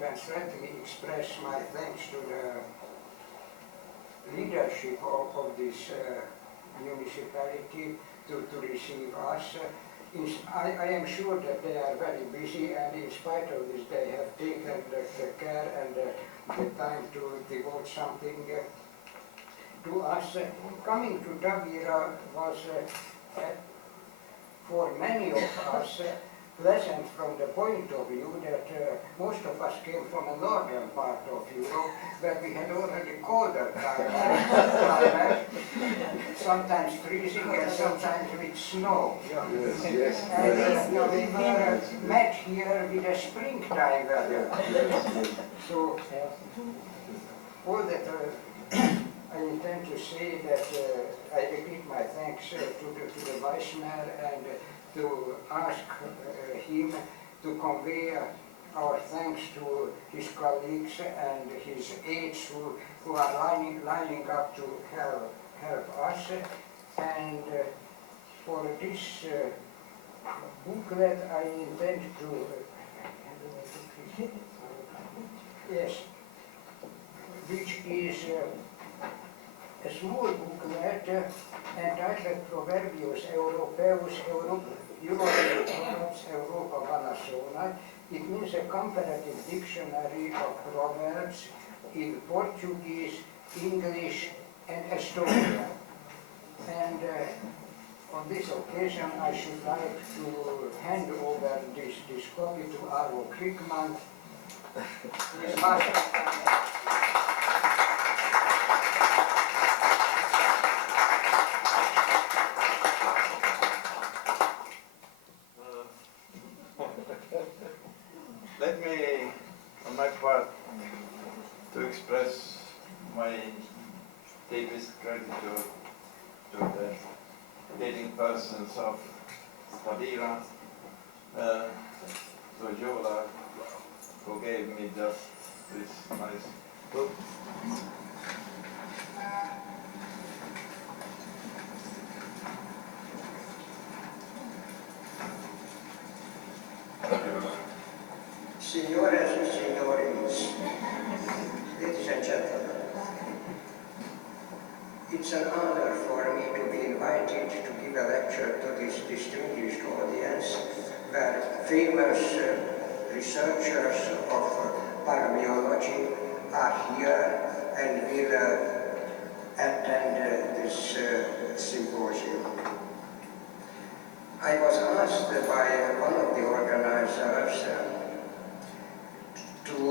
participants, let me express my thanks to the leadership of this municipality to receive us. I am sure that they are very busy, and in spite of this they have taken the care and the time to devote something to us. Coming to Tavira was for many of us pleasant from the point of view that most of us came from the northern part of Europe, where we had already colder climate, sometimes freezing and sometimes with snow. Yes. And we were met here with a springtime weather. So all that I intend to say that I repeat my thanks to the Vice Mayor and to ask him to convey our thanks to his colleagues and his aides who are lining up to help us. And for this booklet I intend to yes, which is a small booklet entitled Proverbios Europeus Europa Vanasona. It means a comparative dictionary of proverbs in Portuguese, English, and Estonian. And on this occasion, I should like to hand over this copy to Arvo Krickman. Let me, on my part, to express my deepest gratitude to the leading persons of Tavira, to Gyula, who gave me just this nice book. Signores and signores, ladies and gentlemen, it's an honor for me to be invited to give a lecture to this distinguished audience where famous researchers of paremiology are here and will attend this symposium. I was asked by one of the organizers to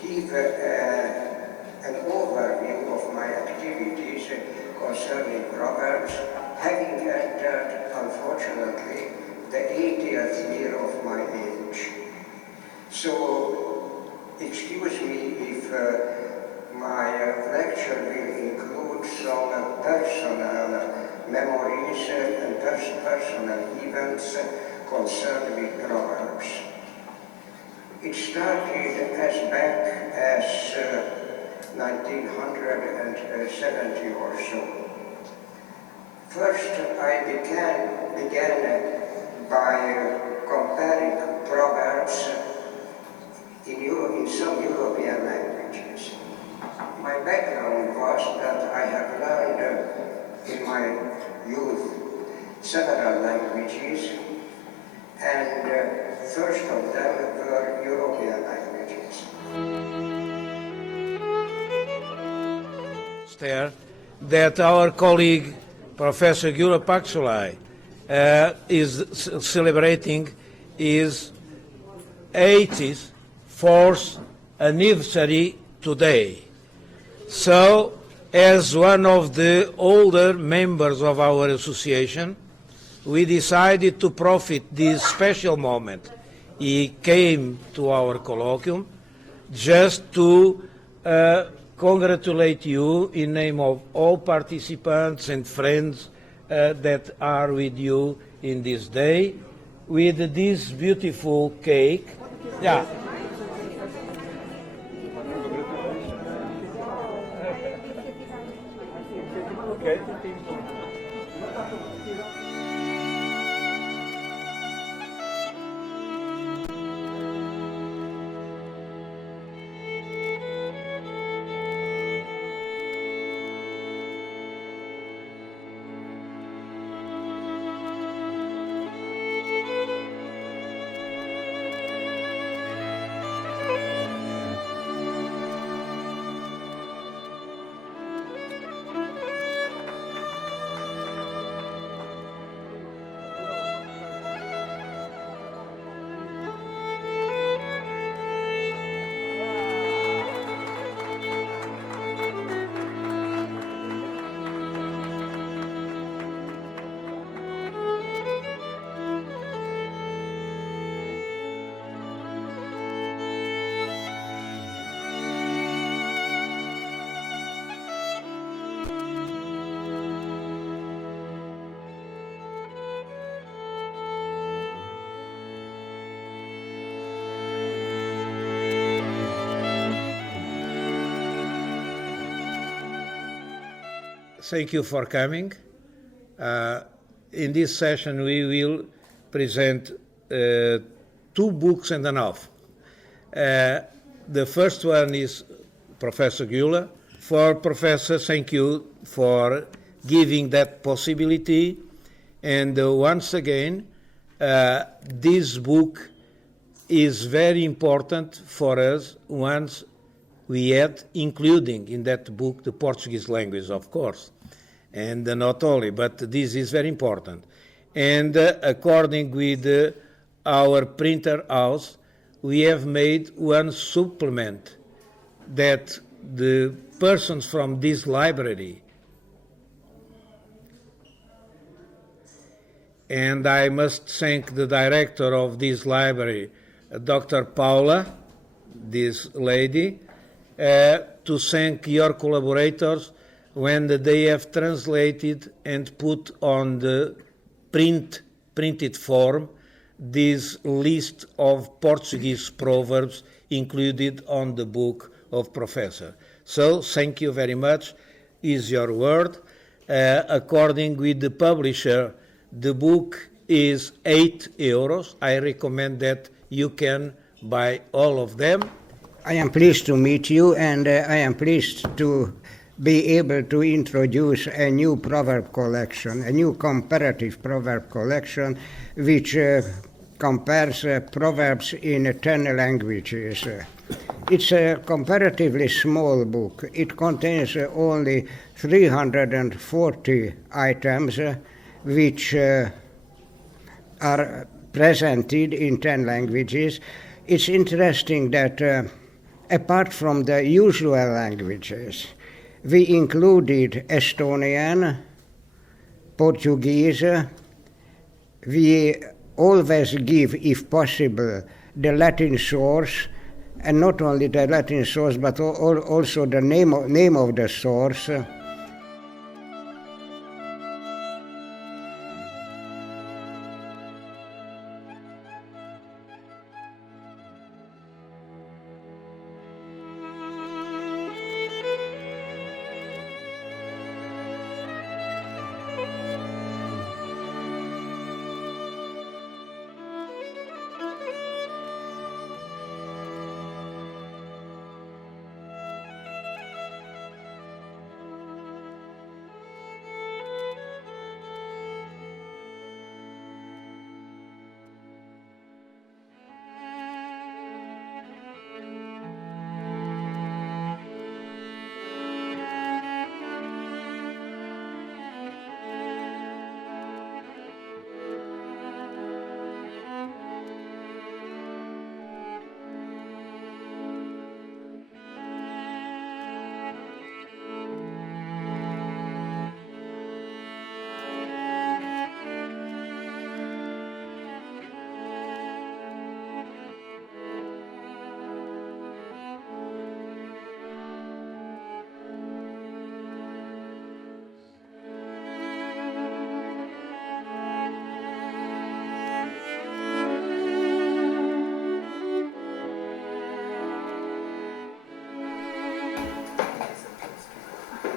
give an overview of my activities concerning proverbs, having entered, unfortunately, the 80th year of my age. So, excuse me if my lecture will include some personal memories and personal events concerned with proverbs. It started as back as 1970 or so. First, I began by comparing proverbs in some European languages. My background was that I have learned in my youth several languages, and first of them were European languages. There, that our colleague Professor Gyula Paczolay is celebrating his 84th anniversary today. So, as one of the older members of our association, we decided to profit this special moment. He came to our colloquium just to congratulate you in name of all participants and friends that are with you in this day with this beautiful cake. Yeah. Okay. thank you for coming. In this session, we will present 2 books and a half. The first one is Professor Gyula. For Professor, thank you for giving that possibility. And once again, this book is very important for us once we had, including in that book, the Portuguese language, of course. And not only, but this is very important. And according with our printer house, we have made one supplement that the persons from this library, and I must thank the director of this library, Dr. Paula, this lady, to thank your collaborators when they have translated and put on the printed form this list of Portuguese proverbs included on the book of Professor. So thank you very much, is your word. According with the publisher, the book is €8. I recommend that you can buy all of them. I am pleased to meet you, and I am pleased to be able to introduce a new proverb collection, a new comparative proverb collection, which compares proverbs in 10 languages. It's a comparatively small book. It contains only 340 items, which are presented in 10 languages. It's interesting that apart from the usual languages, we included Estonian, Portuguese. We always give, if possible, the Latin source, and not only the Latin source, but also the name of the source.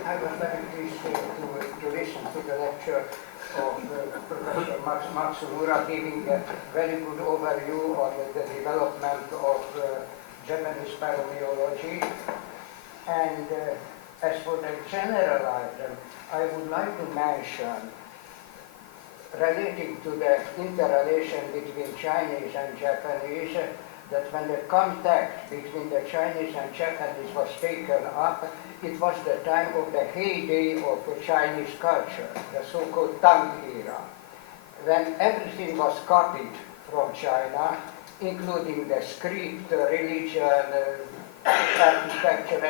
I was very pleased to listen to the lecture of Professor Matsumura, giving a very good overview on the development of Japanese paremiology. And as for the general item, I would like to mention, relating to the interrelation between Chinese and Japanese, that when the contact between the Chinese and Japanese was taken up, it was the time of the heyday of the Chinese culture, the so-called Tang era, when everything was copied from China, including the script, religion, architecture,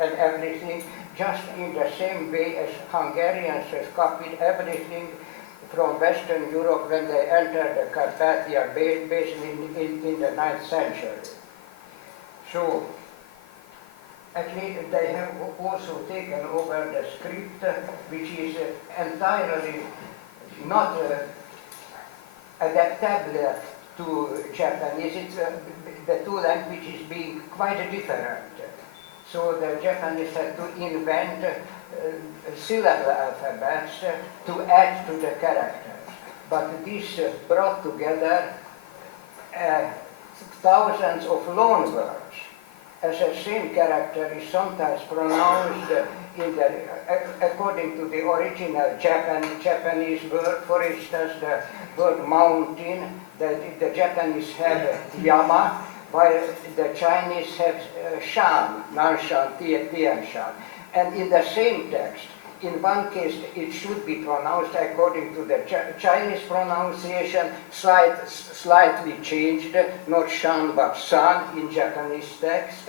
and everything, just in the same way as Hungarians have copied everything from Western Europe when they entered the Carpathian Basin in the 9th century. So, actually, they have also taken over the script, which is entirely not adaptable to Japanese. It's the two languages being quite different. So the Japanese had to invent syllable alphabets to add to the characters. But this brought together thousands of loan words, as the same character is sometimes pronounced according to the original Japanese word. For instance, the word mountain, the Japanese have yama, while the Chinese have shan, nanshan, tian shan. And in the same text, in one case it should be pronounced according to the Chinese pronunciation, slightly changed, not shan but san in Japanese text,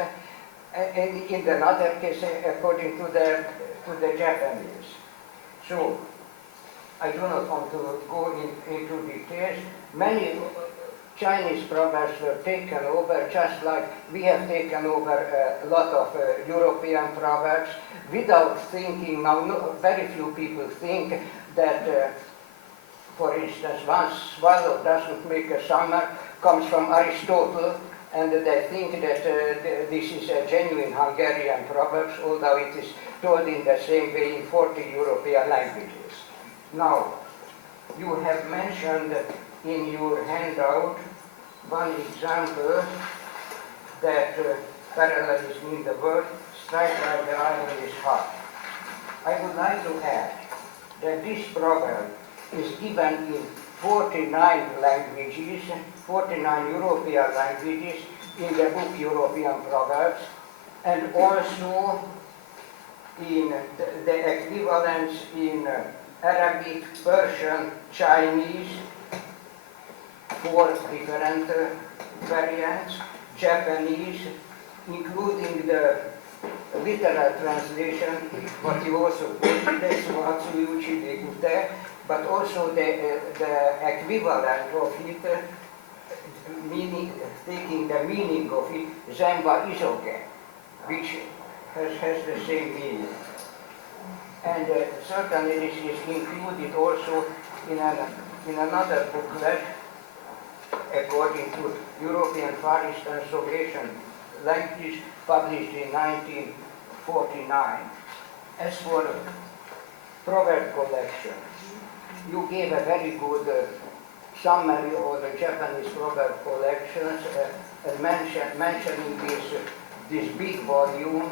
and in another case according to the Japanese. So I do not want to go into details. Many Chinese proverbs were taken over, just like we have taken over a lot of European proverbs without thinking. Now, very few people think that, for instance, one swallow doesn't make a summer comes from Aristotle, and they think that this is a genuine Hungarian proverb, although it is told in the same way in 40 European languages. Now, you have mentioned in your handout one example that parallelism in the word strike while the iron is hot. I would like to add that this proverb is given in 49 languages, 49 European languages in the book European Proverbs, and also in the equivalents in Arabic, Persian, Chinese, 4 different variants, Japanese, including the literal translation, what you also put, but also the equivalent of it, meaning, taking the meaning of it, Zemba Isoge, which has the same meaning. And certainly this is included also in another booklet, according to European Far Eastern Association language, published in 1949. As for proverb collection, you gave a very good summary of the Japanese proverb collections, mentioning this big volume,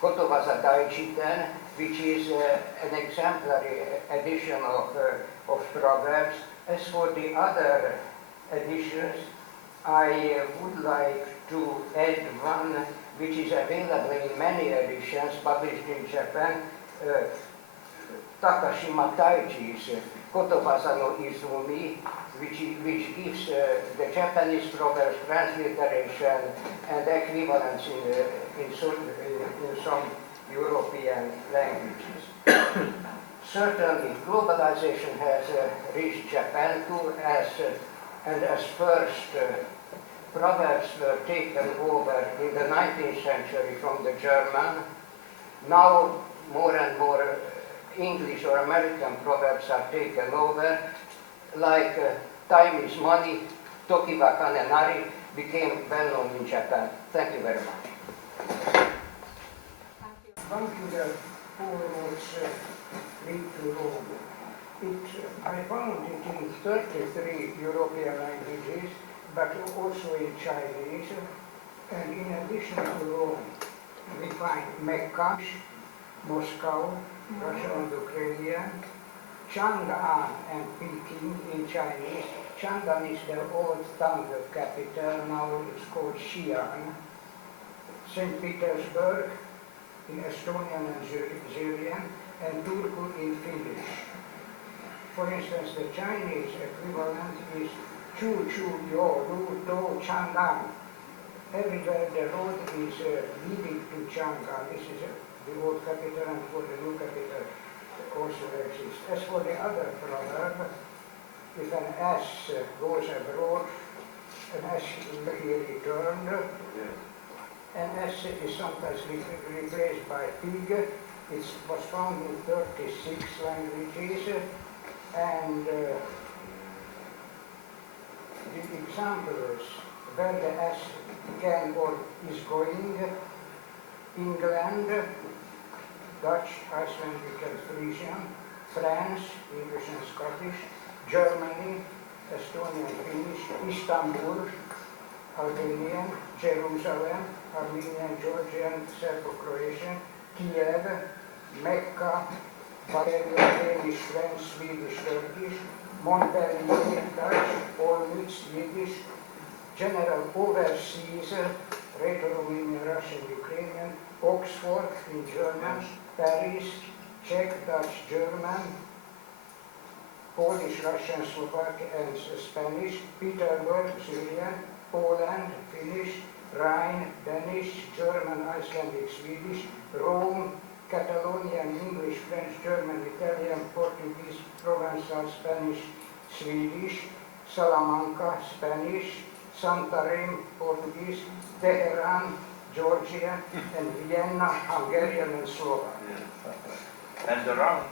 Kotowaza Daijiten, which is an exemplary edition of proverbs. As for the other editions, I would like to add one which is available in many editions published in Japan, Takashima Taichi's Kotowaza no Izumi, which gives the Japanese proverbs transliteration and equivalents in some European languages. Certainly, globalization has reached Japan too, and as first proverbs were taken over in the 19th century from the German, now more and more English or American proverbs are taken over, like time is money, Tokiwa Kanenari became well known in Japan. Thank you very much. Thank you, lead to Rome. I found it in 33 European languages, but also in Chinese. And in addition to Rome, we find Mecca, Moscow, Russia and Ukrainian, Chang'an and Peking in Chinese. Chang'an is the old Tang capital, now it's called Xi'an. St. Petersburg in Estonian and Syrian, and Turku in Finnish. For instance, the Chinese equivalent is Chu Chu Yo Lu Do Chang'an. Everywhere the road is leading to Chang'an. This is the old capital, and for the new capital also exists. As for the other proverb, if an ass goes abroad, an ass will be returned. An ass is sometimes replaced by pig. It was found in 36 languages, and the examples where the ass can or is going England, Dutch, Icelandic and Frisian, France, English and Scottish, Germany, Estonian, Finnish, Istanbul, Albanian, Jerusalem, Armenian, Georgian, Serbo-Croatian, Kiev, Mecca, Bulgarian, Danish, French, Swedish, Turkish, Montpellier, Dutch, Olmütz, Yiddish, General Overseas, Greater Romanian, Russian, Ukrainian, Oxford in German, Paris, Czech, Dutch, German, Polish, Russian, Slovak and Spanish, Petersburg, Syrian, Poland, Finnish, Rhine, Danish, German, Icelandic, Swedish, Rome, Catalonian, English, French, German, Italian, Portuguese, Provençal, Spanish, Swedish, Salamanca, Spanish, Santarém, Portuguese, Tehran, Georgian, and Vienna, Hungarian and Slovak. And around.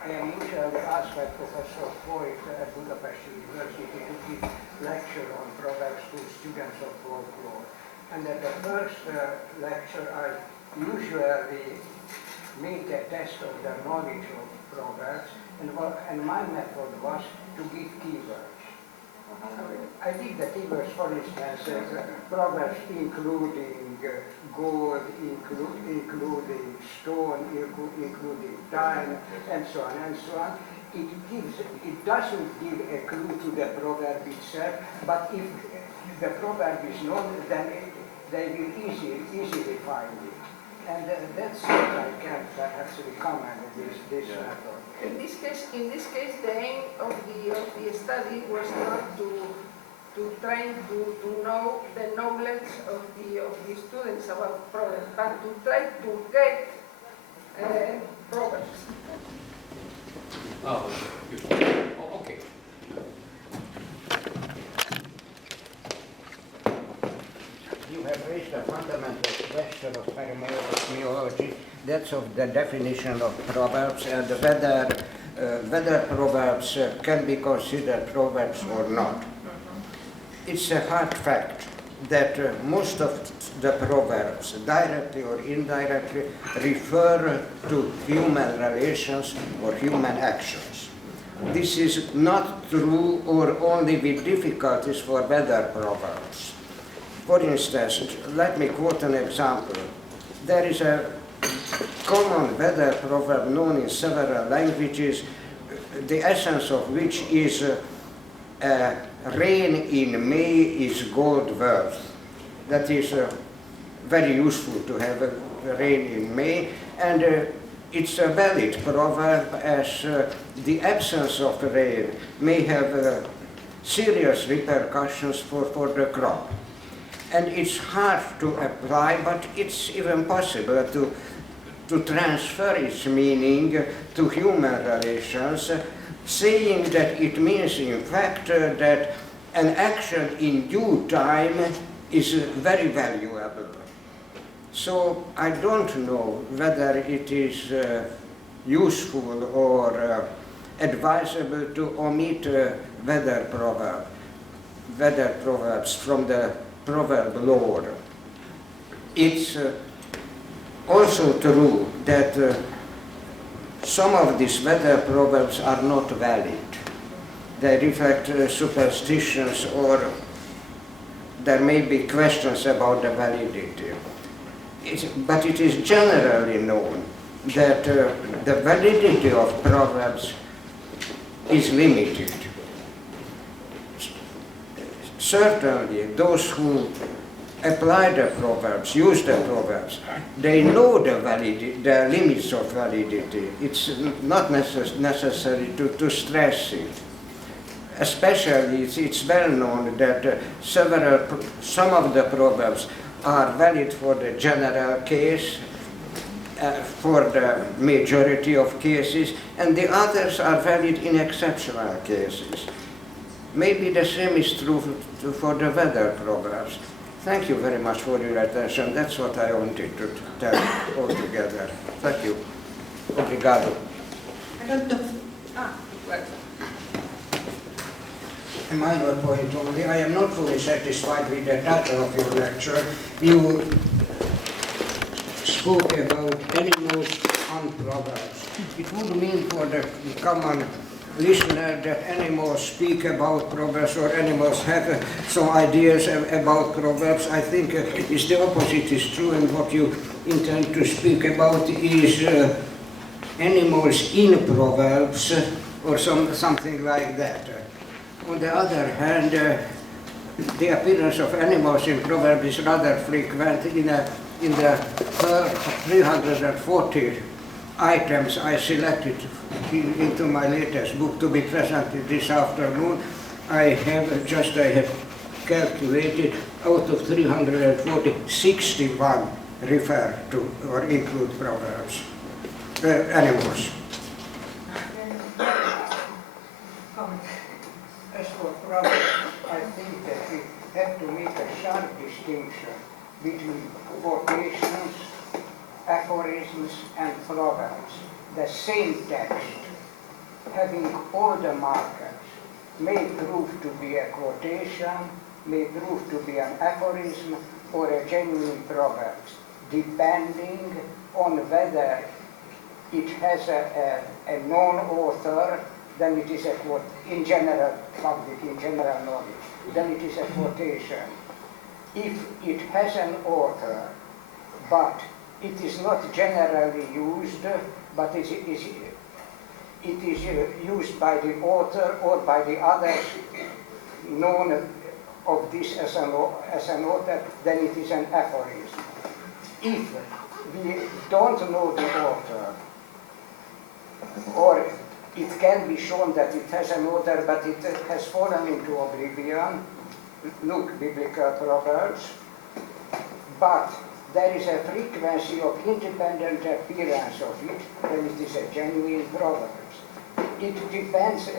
I am usually asked by Professor Voigt at Budapest University to give lecture on proverbs to students of folklore. And at the first lecture, I usually make a test of their knowledge of proverbs, and my method was to give keywords. I give the keywords, for instance, proverbs including gold, including stone, including time, and so on and so on. It doesn't give a clue to the proverb itself, but if the proverb is known, then they will easily find it. And that's what I can actually comment on this method. In this case, the aim of the study was not to try to know the knowledge of the students about proverbs, but to try to get proverbs. Oh, okay. You have raised a fundamental question of paremiology, that's of the definition of proverbs and whether proverbs can be considered proverbs or not. It's a hard fact that most of the proverbs, directly or indirectly, refer to human relations or human actions. This is not true or only with difficulties for weather proverbs. For instance, let me quote an example. There is a common weather proverb known in several languages, the essence of which is rain in May is gold worth. That is very useful to have rain in May, and it's a valid proverb as the absence of rain may have serious repercussions for the crop. And it's hard to apply, but it's even possible to transfer its meaning to human relations, saying that it means in fact that an action in due time is very valuable. So I don't know whether it is useful or advisable to omit weather proverbs from the proverb lore. It's also true that some of these weather proverbs are not valid. They reflect superstitions, or there may be questions about the validity. But it is generally known that the validity of proverbs is limited. Certainly, those who apply the proverbs, use the proverbs, they know the limits of validity. It's not necessary to stress it. Especially, it's well known that some of the proverbs are valid for the general case, for the majority of cases, and the others are valid in exceptional cases. Maybe the same is true for the weather proverbs. Thank you very much for your attention. That's what I wanted to tell you altogether. Thank you. Obrigado. I don't know. Well. a minor point only. I am not fully satisfied with the title of your lecture. You spoke about animals and proverbs. It would mean for the common listener that animals speak about proverbs or animals have some ideas about proverbs. I think is the opposite is true, and what you intend to speak about is animals in proverbs or something like that. On the other hand, the appearance of animals in proverbs is rather frequent. In the 340 items I selected into my latest book to be presented this afternoon, I have calculated out of 340, 61 refer to or include proverbs, animals. As for proverbs, I think that we have to make a sharp distinction between quotations, aphorisms, and proverbs. The same text, having all the markers, may prove to be a quotation, may prove to be an aphorism, or a genuine proverb, depending on whether it has a known author, then it is a quote, in general public, in general knowledge, then it is a quotation. If it has an author, but it is not generally used, but it is used by the author or by the others known of this as an author, then it is an aphorism. If we don't know the author, or it can be shown that it has an author, but it has fallen into oblivion, look, biblical proverbs, but there is a frequency of independent appearance of it, then it is a genuine proverb. It depends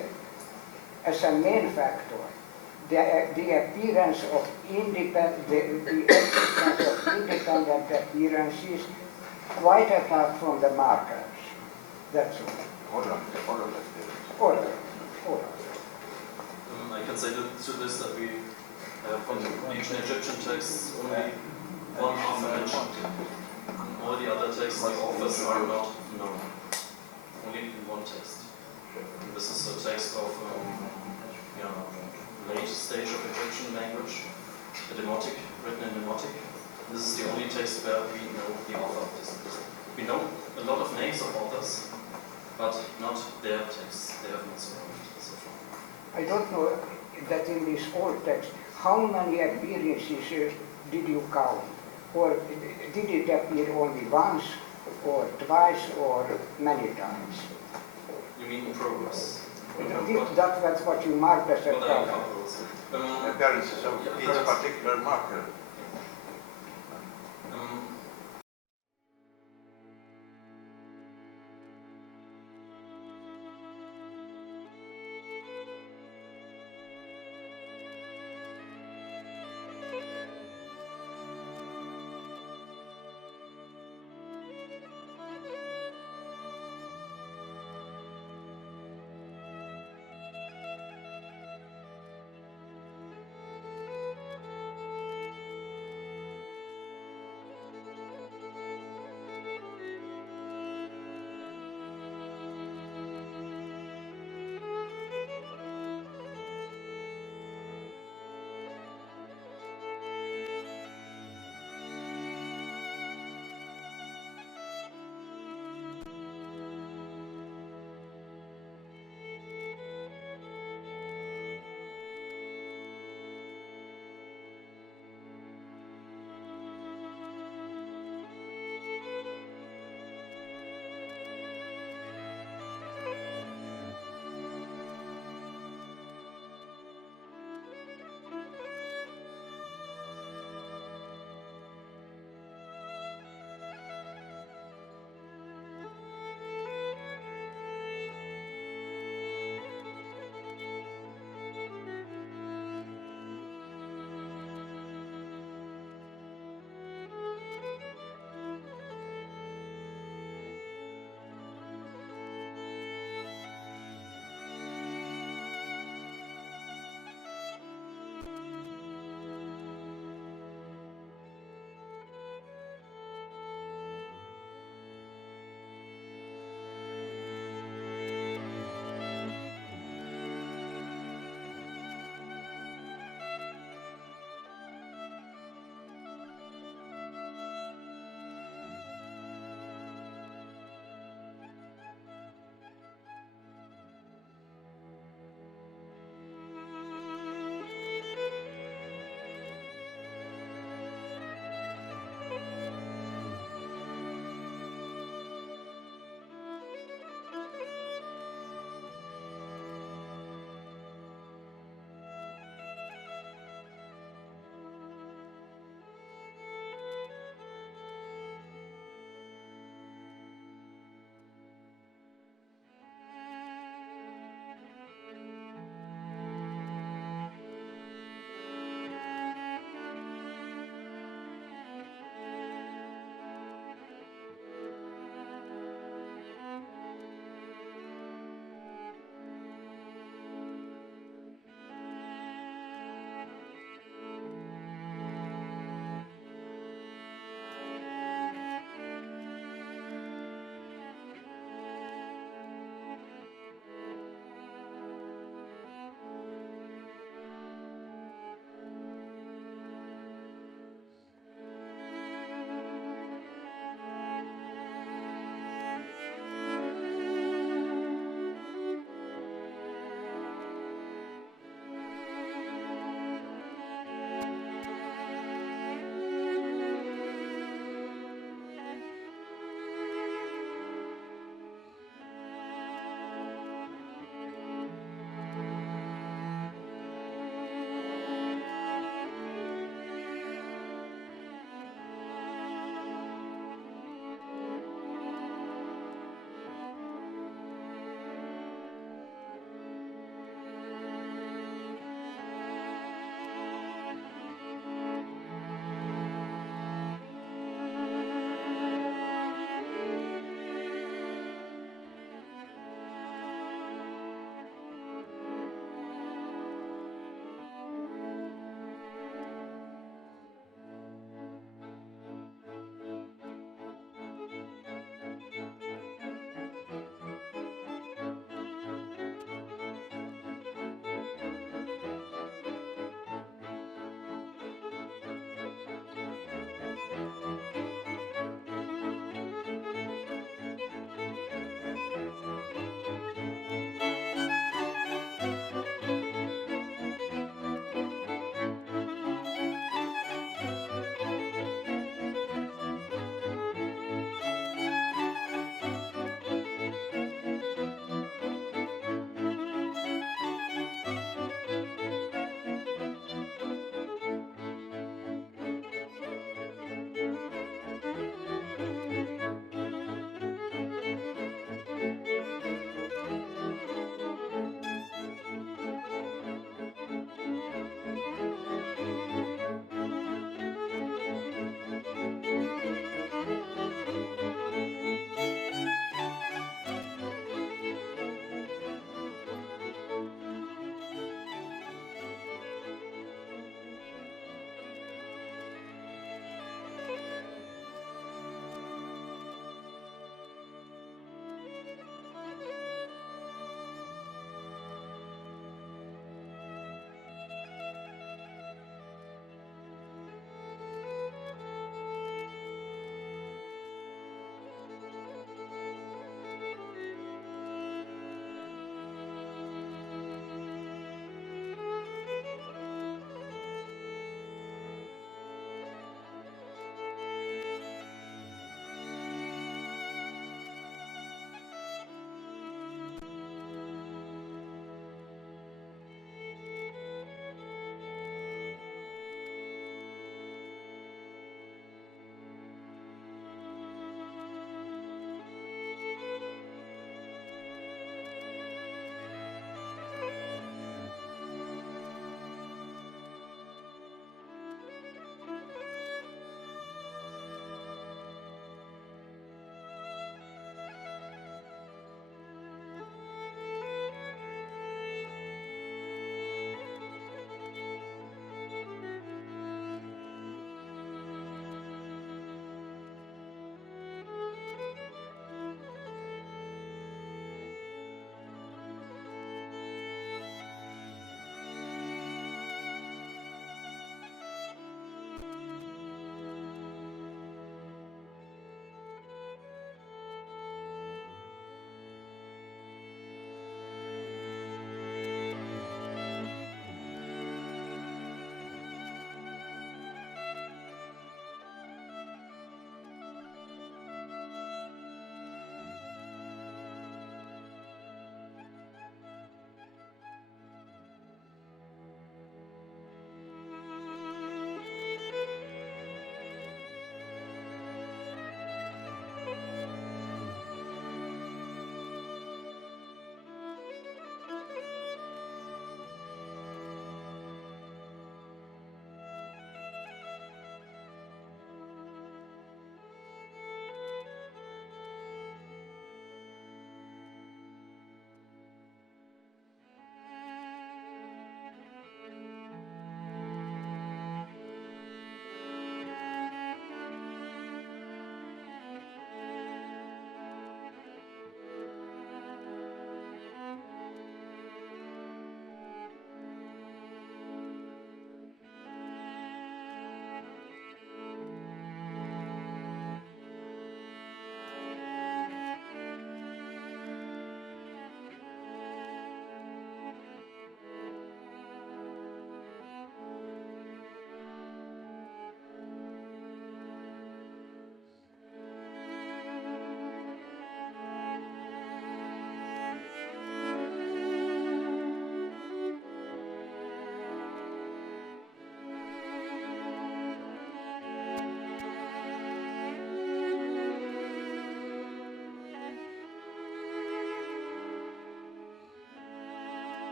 as a main factor. The appearance of independent appearances quite apart from the markers. That's all. Order. I can say to this that we have from ancient Egyptian texts only one author mentioned. All the other texts, the authors are not known. Only in one text. And this is a text of late stage of Egyptian language, the Demotic, written in Demotic. This is the only text where we know the author of this. We know a lot of names of authors, but not their texts. They have not survived so far. I don't know that in this old text, how many appearances did you count? Or did it appear only once, or twice, or many times? You mean in progress? That's what you marked as a What are problem. couples? Appearances of each particular marker.